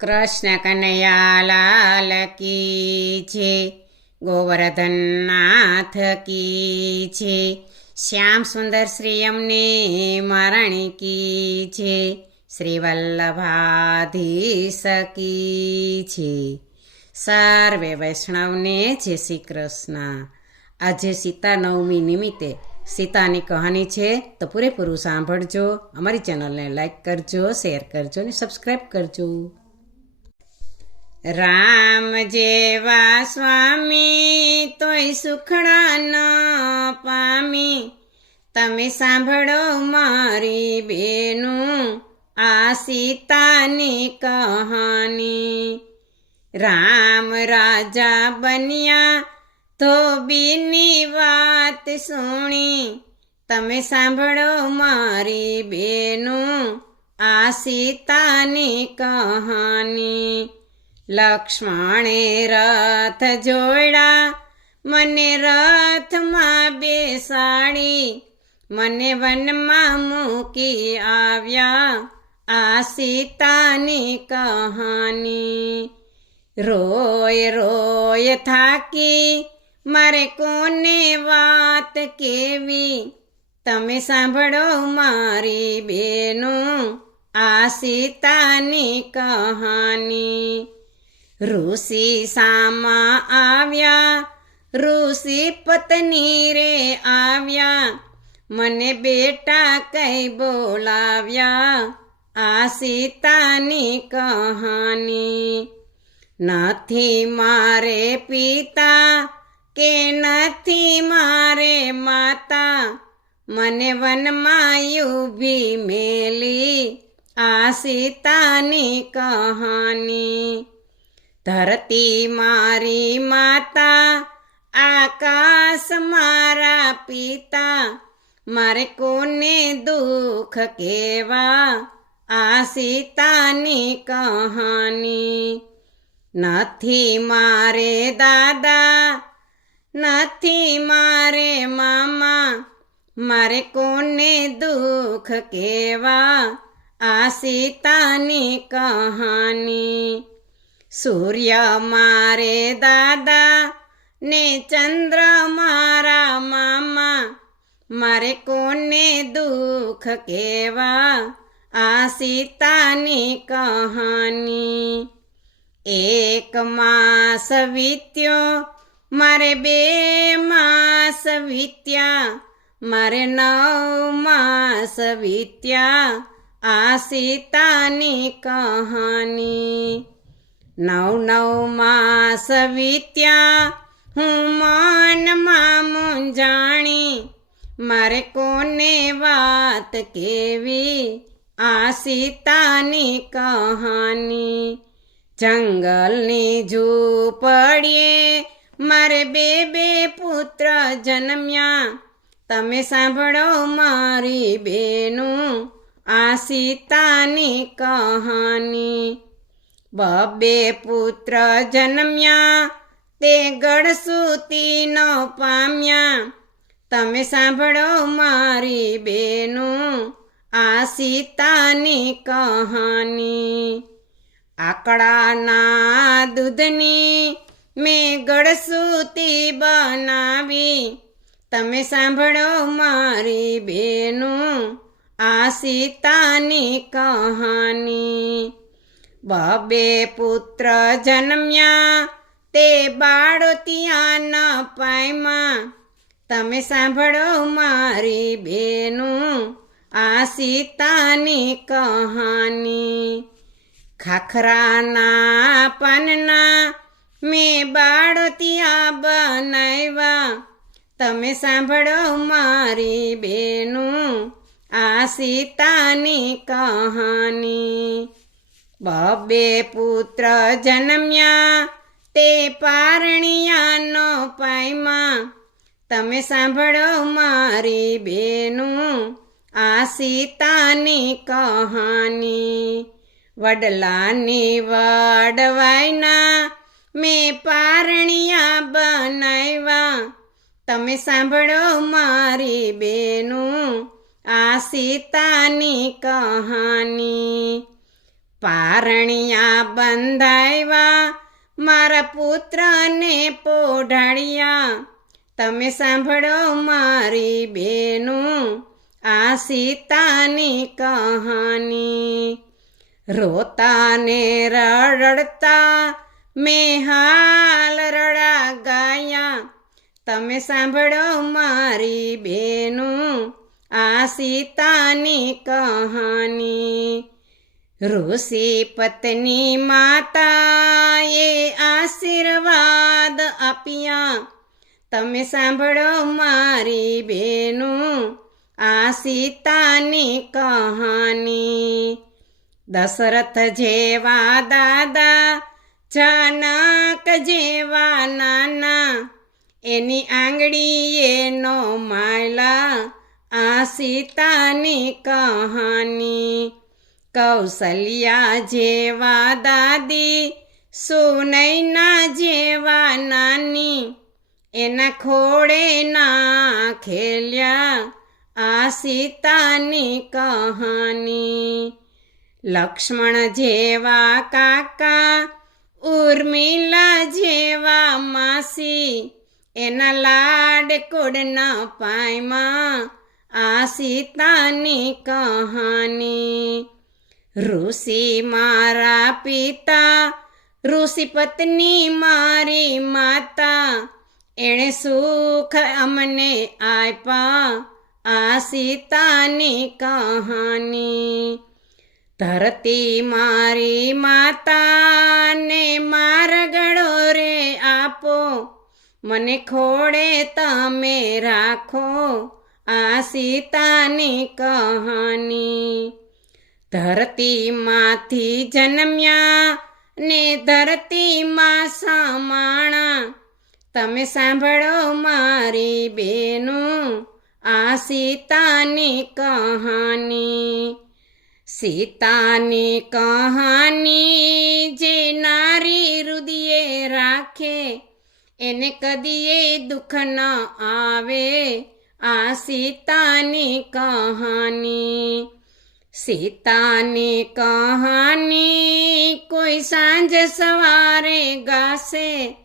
કૃષ્ણ કનૈયા લાલ કી છે, ગોવર્ધન નાથ કી છે, શ્યામ સુંદર શ્રી અમને મરણી કી છે, શ્રી વલ્લભાધીશ કી છે. સર્વે વૈષ્ણવને જય શ્રી કૃષ્ણ. આજે સીતા નવમી નિમિત્તે સીતાની કહાની છે, તો પૂરેપૂરું સાંભળજો. અમારી ચેનલને લાઈક કરજો, શેર કરજો અને સબસ્ક્રાઈબ કરજો. રામ જેવા સ્વામી તોય સુખડા ન પામી, તમે સાંભળો મારી બેનું આ સીતાની કહાની. રામ રાજા બન્યા ધોબીની વાત સુણી, તમે સાંભળો મારી બેનું આ સીતાની કહાની. લક્ષ્મણે રથ જોડ્યા, મને રથમાં બેસાડી, મને વનમાં મૂકી આવ્યા આ સીતાની કહાની. રોય રોય થાકી મારે કોને વાત કેવી, તમે સાંભળો મારી બેનું આ સીતાની કહાની. ઋષિ સામા આવ્યા, ઋષિ પત્ની રે આવ્યા, મને બેટા કઈ બોલાવ્યા આ સીતાની કહાની. નથી મારે પિતા કે નથી મારે માતા, મને વનમાં ઊભી મેલી આ સીતાની કહાની. ધરતી મારી માતા, આકાશ મારા પિતા, મારે કોને દુઃખ કેવા આ સીતાની કહાની. નથી મારે દાદા, નથી મારે મામા, મારે કોને દુઃખ કેવા આ સીતાની કહાની. સૂર્ય મારે દાદા ને ચંદ્ર મારા મામા, મારે કોને દુઃખ કેવા આ સીતાની કહાની. એક માસ વીત્યો મારે 2 માસ વીત્યા, મારે 9 માસ વીત્યા આ સીતાની કહાની. 9 માસ વીત્યા હું મનમાં મૂંઝાણી, મારે કોને વાત કેવી આ સીતાની કહાની. જંગલની ઝૂંપડીએ મારે 2 પુત્ર જન્મ્યા, તમે સાંભળો મારી બેનું આ સીતાની કહાની. 2 પુત્ર જન્મ્યા તે ગળસુતી ન પામ્યા, તમે સાંભળો મારી બેનું આ સીતાની કહાની. આકડાના દૂધની મેં ગળસુતી બનાવી, તમે સાંભળો મારી બેનું આ સીતાની કહાની. 2 પુત્ર જન્મ્યા તે બાળો ત્યાં ન પામ્યા, તમે સાંભળો મારી બેનું આ સીતાની કહાની. ખાખરાના પાનના મેં બાળો ત્યાં બનાવ્યા, તમે સાંભળો મારી બેનું આ સીતાની કહાની. 2 પુત્ર જન્મ્યા તે પારણિયા ન પામ્યા, તમે સાંભળો મારી બેનું આ સીતાની કહાની. વડલાની વડવાઈના મેં પારણિયા બનાવ્યા, તમે સાંભળો મારી બેનું આ સીતાની કહાની. પારણિયા બંધાવ્યા મારા પુત્રને પોઢાડ્યા. તમે સાંભળો મારી બેનું આ સીતાની કહાની. રોતા ને રડતા મેં હાલ રડા ગાયા. તમે સાંભળો મારી બેનું આ સીતાની કહાની. ઋષિ પત્ની માતાએ આશીર્વાદ આપ્યા. તમે સાંભળો મારી બેનું આ સીતાની કહાની. દશરથ જેવા દાદા જાનક જેવા નાના એની આંગળીએ નો માયલા આ સીતાની કહાની. કૌશલ્યા જેવા દાદી સુનૈના જેવા નાની એના ખોળે ના ખેલ્યા આ સીતાની કહાની. લક્ષ્મણ જેવા કાકા ઉર્મિલા જેવા માસી એના લાડ કોડના પાયમાં આ સીતાની કહાની. ઋષિ મારા પિતા ઋષિ પત્ની મારી માતા એણે સુખ અમને આપ્યા આ સીતાની કહાની. ધરતી મારી માતાને મારગડો રે આપો મને ખોળે તમે રાખો આ સીતાની કહાની. ધરતીમાંથી જન્મ્યા ને ધરતીમાં સમાણા. તમે સાંભળો મારી બેનું આ સીતાની કહાની. સીતાની કહાની જે નારી હૃદયે રાખે એને કદીએ દુઃખ ન આવે આ સીતાની કહાની. સીતાની કહાની કોઈ સાંજ સવારે ગાશે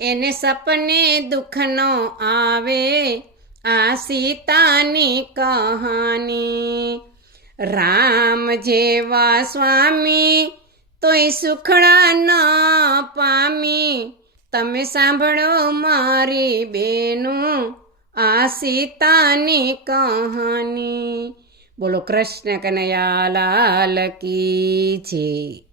એને સપને દુઃખ ન આવે આ સીતાની કહાની. રામ જેવા સ્વામી તોય સુખડા ન પામી. તમે સાંભળો મારી બેનું આ સીતાની કહાની. બોલો કૃષ્ણ કનૈયા લાલ કી જય.